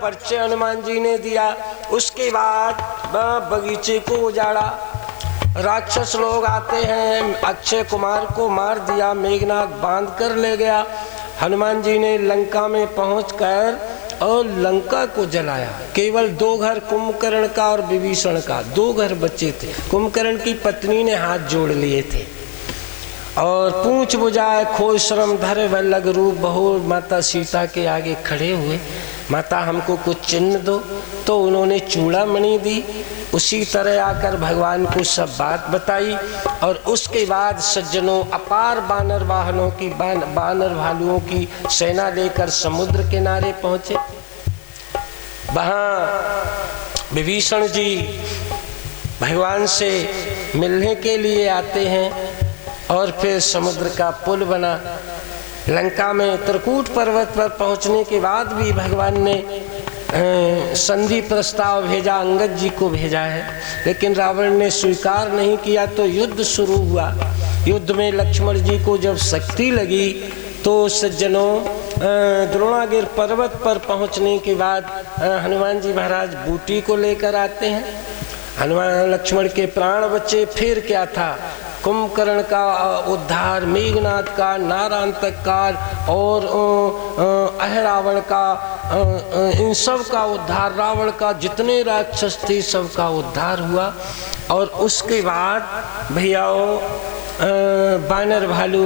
परिचय हनुमान जी ने दिया। उसके बाद बगीचे को उजाड़ा, राक्षस लोग आते हैं, अक्षय कुमार को मार दिया, मेघनाथ बांध कर ले गया। हनुमान जी ने लंका में पहुंचकर और लंका को जलाया। केवल 2 घर कुंभकर्ण का और विभीषण का, 2 घर बचे थे। कुंभकर्ण की पत्नी ने हाथ जोड़ लिए थे और पूंछ बुझाए खोज श्रम धरे वल्लभ रूप बहु माता सीता के आगे खड़े हुए। माता हमको कुछ चिन्ह दो, तो उन्होंने चूड़ामणि दी। उसी तरह आकर भगवान को सब बात बताई और उसके बाद सज्जनों अपार बानर वाहनों की बानर भालुओं की सेना लेकर समुद्र किनारे पहुंचे। वहाँ विभीषण जी भगवान से मिलने के लिए आते हैं और फिर समुद्र का पुल बना। लंका में त्रिकूट पर्वत पर पहुंचने के बाद भी भगवान ने संधि प्रस्ताव भेजा, अंगद जी को भेजा है, लेकिन रावण ने स्वीकार नहीं किया। तो युद्ध शुरू हुआ। युद्ध में लक्ष्मण जी को जब शक्ति लगी तो सज्जनों द्रोणागिर पर्वत पर पहुंचने के बाद हनुमान जी महाराज बूटी को लेकर आते हैं। हनुमान लक्ष्मण के प्राण बचे। फिर क्या था, कुंभकर्ण का उद्धार, मेघनाथ का, नारायणतक का और अहरावण का, इन सब का उद्धार, रावण का जितने राक्षस थे सब का उद्धार हुआ। और उसके बाद भैयाओ बानर भालू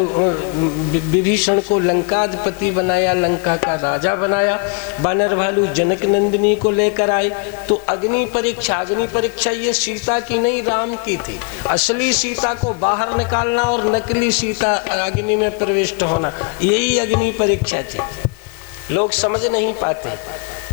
विभीषण को लंकाधिपति बनाया, लंका का राजा बनाया। बानर भालू जनक नंदिनी को लेकर आए। तो अग्नि परीक्षा ये सीता की नहीं राम की थी। असली सीता को बाहर निकालना और नकली सीता अग्नि में प्रविष्ट होना, यही अग्नि परीक्षा थी। लोग समझ नहीं पाते।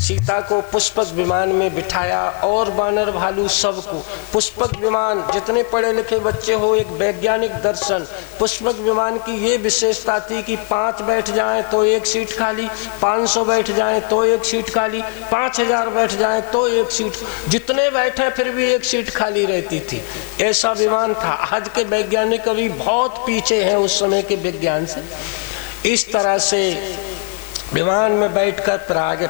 सीता को पुष्पक विमान में बिठाया और बानर भालू सबको पुष्पक विमान, जितने पढ़े लिखे बच्चे हो, एक वैज्ञानिक दर्शन। पुष्पक विमान की ये विशेषता थी कि 5 बैठ जाएं तो 1 सीट खाली, 500 बैठ जाएं तो 1 सीट खाली, 5000 बैठ जाएं तो 1 सीट, जितने बैठे फिर भी 1 सीट खाली रहती थी। ऐसा विमान था। आज के वैज्ञानिक अभी बहुत पीछे हैं उस समय के विज्ञान से। इस तरह से विमान में बैठकर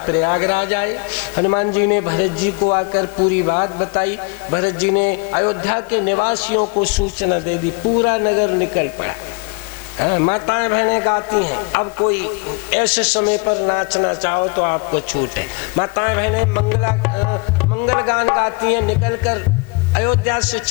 प्रयागराज आए। हनुमान जी ने भरत जी को आकर पूरी बात बताई। भरत जी ने अयोध्या के निवासियों को सूचना दे दी। पूरा नगर निकल पड़ा। माताएं बहनें गाती हैं। अब कोई ऐसे समय पर नाचना चाहो तो आपको छूट है। माताएं बहनें मंगल गान गाती हैं। निकलकर अयोध्या से